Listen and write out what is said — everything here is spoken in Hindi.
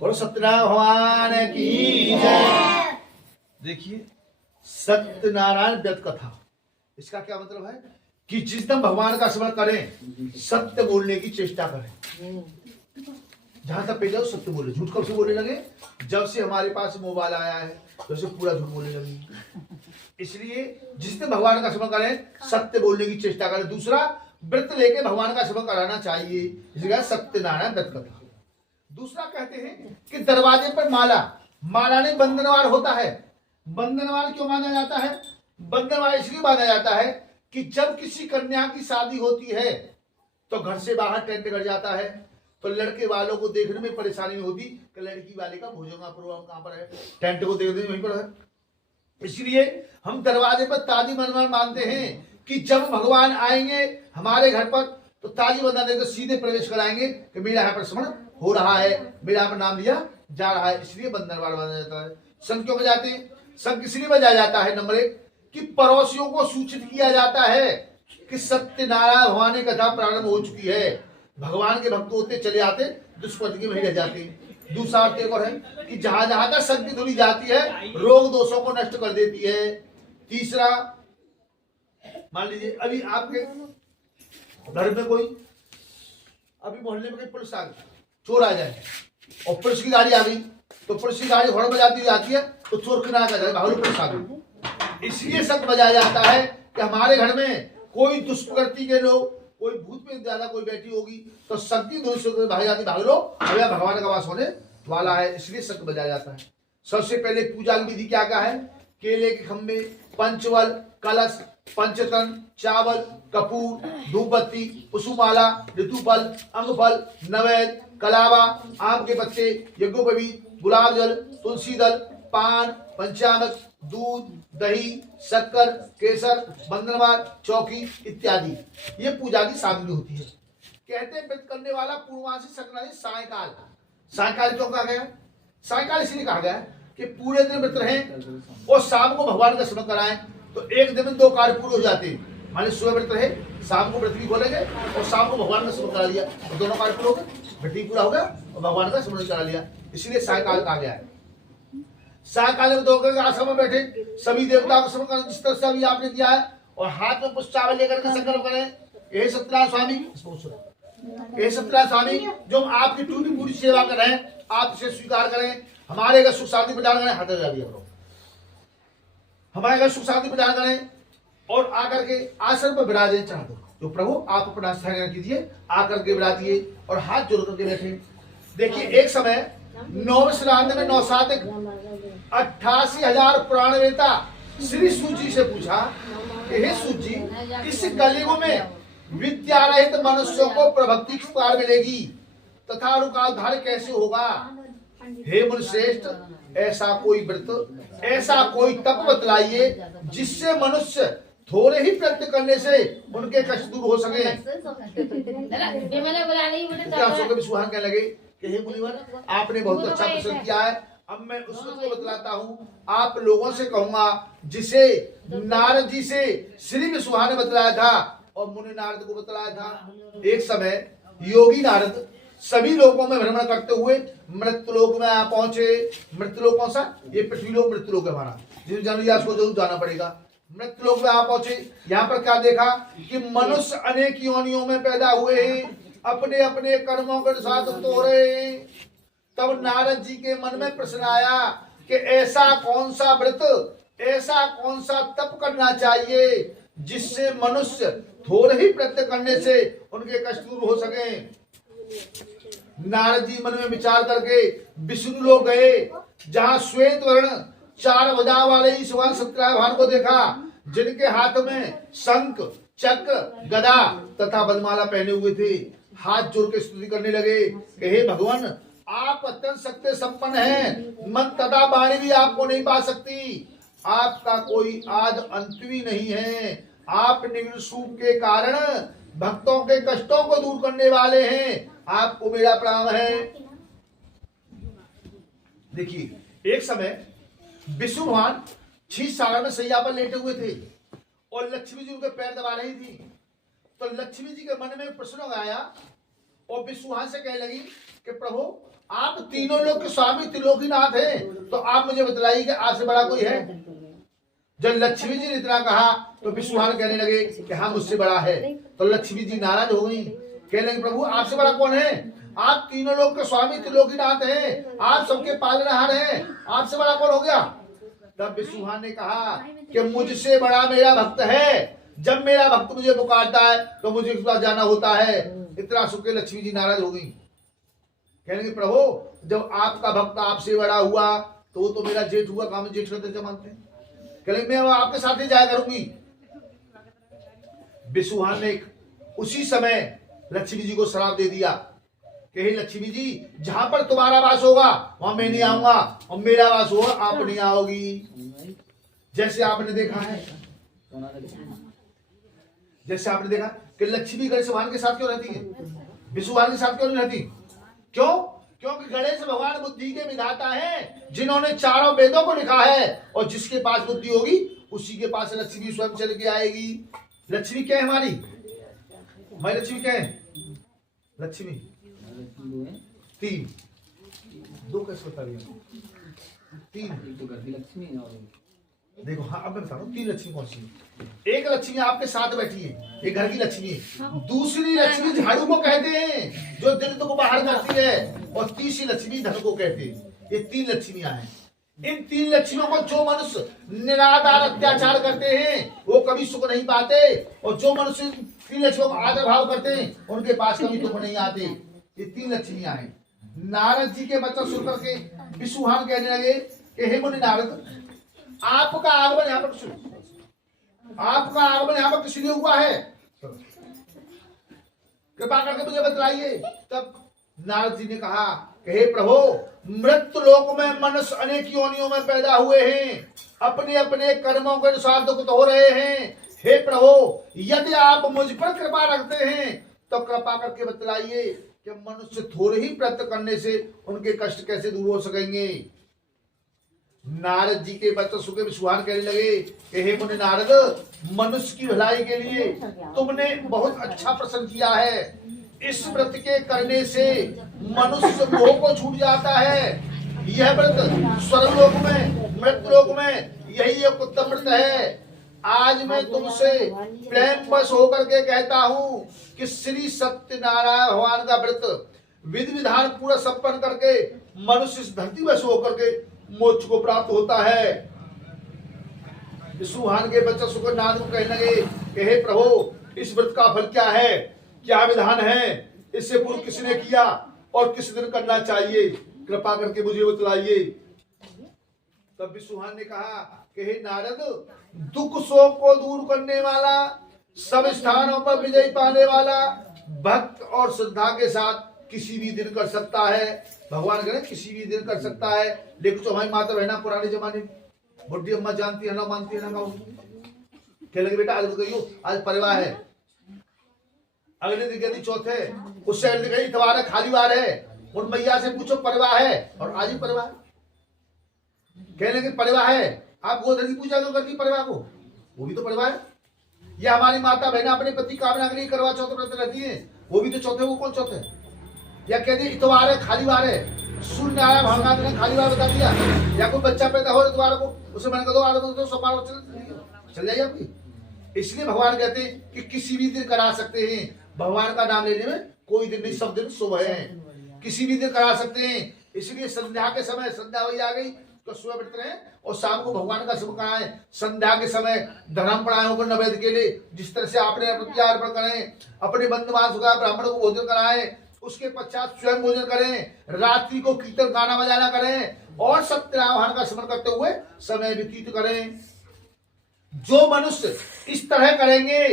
और सत्यनारायण भगवान की जय। देखिए सत्यनारायण व्रत कथा, इसका क्या मतलब है कि जिस दिन भगवान का स्मरण करें, सत्य बोलने की चेष्टा करें। जहां तक पे जाओ सत्य बोले। झूठ कब से बोलने लगे? जब से हमारे पास मोबाइल आया है तो से पूरा झूठ बोलने लगे। इसलिए जिस दिन भगवान का स्मरण करें, सत्य बोलने की चेष्टा करें। दूसरा, व्रत लेके भगवान का स्मरण कराना चाहिए, इसलिए सत्यनारायण व्रत कथा। दूसरा कहते हैं कि दरवाजे पर माला ने बंधनवार होता है। बंधनवार क्यों माना जाता है? बंधनवार इसलिए माना जाता है कि जब किसी कन्या की शादी होती है तो घर से बाहर टेंट कट जाता है, तो लड़के वालों को देखने में परेशानी नहीं होती कि लड़की वाले का भोजन का प्रोग्राम कहाँ पर है, टेंट को देखने वहीं पर है। इसलिए हम दरवाजे पर ताजी बंधनवार मानते हैं कि जब भगवान आएंगे हमारे घर पर तो ताजी बंधन देकर सीधे प्रवेश कराएंगे कि मेरा यहाँ पर स्मरण हो रहा है, मेरा यहाँ पर नाम लिया जा रहा है। इसलिए बंधनवार माना जाता है। शंख क्यों बजाते हैं? शंख इसलिए बजाया जाता है, नंबर 1, कि पड़ोसियों को सूचित किया जाता है कि सत्यनारायण भगवान की कथा प्रारंभ हो चुकी है। भगवान के भक्त होते चले आते, दुष्पति के वहीं रह जाते। दूसरा अर्थ एक और है कि जहां जहां तक शंख की धुनी जाती है रोग दोषों को नष्ट कर देती है। तीसरा, मान लीजिए अभी आपके घर में कोई, अभी मोहल्ले में कोई पुलिस आ गई, चोर आ जाए और पुलिस की गाड़ी आ गई, तो पुलिस की गाड़ी हॉर्न बजाती जाती है तो चोर किनारा कर जाए, भागो पुलिस आ गई। इसलिए शंख बजाया जाता है कि हमारे घर में कोई दुष्प्रवृत्ति के लोग, कोई भूत में ज्यादा कोई बैठी होगी तो शक्ति भाग जाती, भाग लो, अभी भगवान का वास होने वाला है। इसलिए शंख बजाया जाता है। सबसे पहले पूजा की विधि क्या क्या है? केले के खंबे, पंचवल, कलश, पंचतन, चावल, कपूर, धूपबत्ती, कुसुमाला, ऋतुफल, अंगफल, नवेद, कलावा, आम के पत्ते, यज्ञोपवीत, गुलाब जल, तुलसी दल, पान, पंचामृत, दूध, दही, शक्कर, केसर, बंधनवार, चौकी इत्यादि ये पूजा की सामग्री होती है। कहते हैं व्रत करने वाला पूर्वासी संक्रांति सायकाल। सायकाल क्यों कहा गया? सायकाल इसलिए कहा गया कि पूरे दिन व्रत रहें और शाम को भगवान का स्मरण कराएं तो एक दिन में 2 कार्य पूरे हो जाते हैं। माने सुबह व्रत रहे, शाम को व्रत भी खोलेंगे और शाम को भगवान का स्मरण करा लिया तो दोनों कार्य पूरे हो गए, व्रत भी पूरा हो गया और भगवान का स्मरण करा लिया। इसलिए सायकाल कहा गया है। सायकाल में 2 आश्रम में बैठे सभी देवताओं को स्मरण करें जिस तरह से अभी आपने किया है, और हाथ में पुष्प चावल लेकर के संकल्प करें, हे सत्यनारायण स्वामी, हे सत्यनारायण स्वामी, जो हम आपकी टूटी पूरी सेवा कर रहे हैं आप इसे स्वीकार करें, हमारे घर सुख शांति प्रदान करें। हाथ लगा दिया करो, हमारे घर सुख शांति प्रदान करें और आकर के आसन पर विराजे चढ़ा दो। जो प्रभु आप अपना स्थान कीजिए, आकर के विराजिए और हाथ जोड़ करके बैठे। देखिए एक समय 9 में नौसातिक 88,000 पुराण वेता श्री सूजी से पूछा, हे सूजी, इस कलयुग में विद्या रहित मनुष्यों को प्रभक्ति किस प्रकार मिलेगी तथा उनका उद्धार कैसे होगा? हे मुनिश्रेष्ठ, ऐसा कोई व्रत, ऐसा कोई तप बतलाइए जिससे मनुष्य थोड़े ही प्रयत्न करने से उनके कष्ट दूर हो सके। सुहान कहने लगे कि हे मुनिवर, आपने बहुत अच्छा प्रश्न किया है। अब मैं उस को बतलाता हूँ। आप लोगों से कहूंगा जिसे नारद जी से श्री विश्वाहा ने बतलाया था और मुनि नारद को बतलाया था। एक समय योगी नारद सभी लोगों में भ्रमण करते हुए मृत्युलोक में आ पहुंचे। मृत्युलोक कौन सा? ये पृथ्वीलोक मृत्युलोक है हमारा, जिस जन्मयास को जरूर जाना पड़ेगा। मृत्युलोक में आ पहुंचे। यहाँ पर क्या देखा कि मनुष्य अनेक योनियों में पैदा हुए हैं, अपने अपने कर्मों के साथ तो रहे। तब नारद जी के मन में प्रश्न आया कि ऐसा कौन सा व्रत, ऐसा कौन सा तप करना चाहिए जिससे मनुष्य थोड़े ही प्रयत्न करने से उनके कष्ट दूर हो सके। नारद जी मन में विचार करके विष्णु लोक गए, जहां श्वेत वर्ण 4 भुजा वाले ईश्वर सत्यनारायण भगवान को देखा, जिनके हाथ में शंख, चक्र, गदा तथा वनमाला पहने हुए थे। हाथ जोड़ के स्तुति करने लगे कि हे भगवान, आप अत्यंत शक्ति संपन्न हैं, मन तथा वाणी भी आपको नहीं पा सकती, आपका कोई आद अंत भी नहीं है। आप निम्न सूप के कारण भक्तों के कष्टों को दूर करने वाले हैं, आपको मेरा प्रणाम है। देखिए एक समय विष्णु भगवान क्षीर सागर में सैया पर लेटे हुए थे और लक्ष्मी जी उनके पैर दबा रही थी। तो लक्ष्मी जी के मन में प्रश्न आया और विष्णु भगवान से कहने लगी कि प्रभु, आप तीनों लोग के स्वामी त्रिलोकीनाथ हैं, तो आप मुझे बतलाइए कि आपसे बड़ा कोई है? जब लक्ष्मी जी ने इतना कहा तो विष्णुवान कहने लगे कि हाँ मुझसे बड़ा है। तो लक्ष्मी जी नाराज हो गई, कहने लगे प्रभु आपसे बड़ा कौन है? आप तीनों लोग के स्वामी त्रिलोकीनाथ हैं, आप सबके पालनहार हैं, आपसे बड़ा कौन हो गया? तब विष्णुवान ने कहा कि मुझसे बड़ा मेरा भक्त है, जब मेरा भक्त मुझे पुकारता है तो मुझे उसके पास जाना होता है। इतना सुन के लक्ष्मी जी नाराज हो गई, कहने लगे प्रभु जब आपका भक्त आपसे बड़ा हुआ तो वो तो मेरा जेठ हुआ, काम जेठ करते मानते हैं, कहने मैं आपके साथ ही जाया करूंगी। विष्णुवान ने उसी समय लक्ष्मी जी को श्राप दे दिया कि हे लक्ष्मी जी जहां पर तुम्हारा वास होगा वहां मैं नहीं आऊंगा, और मेरा वास होगा आप नहीं आओगी। जैसे आपने देखा है, जैसे आपने देखा कि लक्ष्मी गणेश भगवान के साथ क्यों रहती है, विष्णुवान के साथ क्यों नहीं रहती? क्यों? क्योंकि गणेश भगवान बुद्धि के विधाता हैं, जिन्होंने चारों वेदों को लिखा है, और जिसके पास बुद्धि होगी उसी के पास लक्ष्मी स्वयं चल के आएगी। लक्ष्मी क्या है हमारी? हमारी लक्ष्मी क्या है? लक्ष्मी तीन, दो कैसे बता रही है? तीन तो घर की लक्ष्मी और देखो, हाँ अब मैं बता रहा हूँ तीन लक्ष्मी कौन सी है। एक लक्ष्मी आपके साथ बैठी है, एक घर की लक्ष्मी है। दूसरी लक्ष्मी झाड़ू को कहते हैं जो दिल को बाहर करती है, और तीसरी लक्ष्मी धन को कहते हैं। ये तीन लक्ष्मियां हैं। इन तीन लक्ष्मियों को जो मनुष्य निराधार अत्याचार करते हैं वो कभी सुख नहीं पाते, और जो मनुष्य तीन लक्ष्मियों को आदर भाव करते हैं उनके पास कभी दुख नहीं आते। ये तीन लक्ष्मियां हैं। नारद जी के वचन सुन करके विष्णुवान कहने लगे कि हे मुनि नारद, आपका आगमन यहाँ पर आपका आगमन यहाँ पर किसी लिए हुआ है? कृपा करके मुझे बतलाइए। तब नारद जी ने कहा कि हे प्रभु, मृत्यु लोक में मनुष्य अनेक योनियों में पैदा हुए हैं, अपने अपने कर्मों के अनुसार दुख हो रहे हैं। हे प्रभु, यदि आप मुझ पर कृपा रखते हैं तो कृपा करके बतलाइए कि मनुष्य थोड़े ही प्रयत्न करने से उनके कष्ट कैसे दूर हो सकेंगे। नारद जी के बच्चे सुखे विष्णुवान कहने लगे कि हे मुनि नारद, मनुष्य की भलाई के लिए तुमने बहुत अच्छा प्रश्न किया है। इस व्रत के करने से मनुष्य मोह को छूट जाता है। यह व्रत स्वर्गलोक में, मृत्युलोक में यही एक उत्तम व्रत है। आज मैं तुमसे प्रेम बस होकर के कहता हूँ कि श्री सत्यनारायण भगवान का व्रत विधि विधान पूरा संपन्न करके मनुष्य इस धरती बस होकर के मोक्ष को प्राप्त होता है। विष्णुवान के बच्चे सुखनाथ को कहने लगे कि हे प्रभु, इस व्रत का फल क्या है, क्या विधान है, इससे पूर्व किसने किया और किस दिन करना चाहिए, कृपा करके मुझे बतलाइए। तब विष्णुवान ने कहा कि हे नारद, दुख शोक को दूर करने वाला, सब स्थानों पर विजय पाने वाला, भक्त और श्रद्धा के साथ किसी भी दिन कर सकता है। भगवान कहते किसी भी दिन कर सकता है। लेकिन जो हमारी माता बहना पुराने जमाने बुढ़ी अम्मा जानती है ना, मानती है ना, कह लगे बेटा आज गई आज परिवार है, अगले दिन कहती चौथे, उससे अगले दिन कही इतवार है, खाली बार है, उन मैया से पूछो परिवार है, और आज ही परिवार कहने लगे परिवार है। आप गोधन की पूजा क्यों करती परिवार को? वो भी तो परिवार है। या हमारी माता बहना अपने पति कामना के लिए करवा चौथ व्रत रहती है, वो भी तो चौथे। वो कौन चौथे? या कहती इतवार है, खाली बार है, सूर्य आया भगवान ने खाली बार बता दिया। या कोई बच्चा पैदा हो इतवार को, उसे मैंने कहा दो आदमी तो सपार चल जाइए आपकी। इसलिए भगवान कहते हैं कि किसी भी दिन करा सकते हैं। भगवान का नाम लेने में कोई दिन नहीं, सब दिन शुभ है, किसी भी दिन करा सकते हैं। इसलिए संध्या के समय, संध्या वही आ गई तो सुबह बैठते रहे और शाम को भगवान का शुभ कराएं। संध्या के समय धर्म पढ़ाएं को नैवेद्य के लिए, जिस तरह से आपने अर्पण करें, अपने बंधु बांधव ब्राह्मण को भोजन कराएं, उसके पश्चात स्वयं भोजन करें, रात्रि को कीर्तन गाना बजाना करें और सत्यनारायण का स्मरण करते हुए समय व्यतीत करें। जो मनुष्य इस तरह करेंगे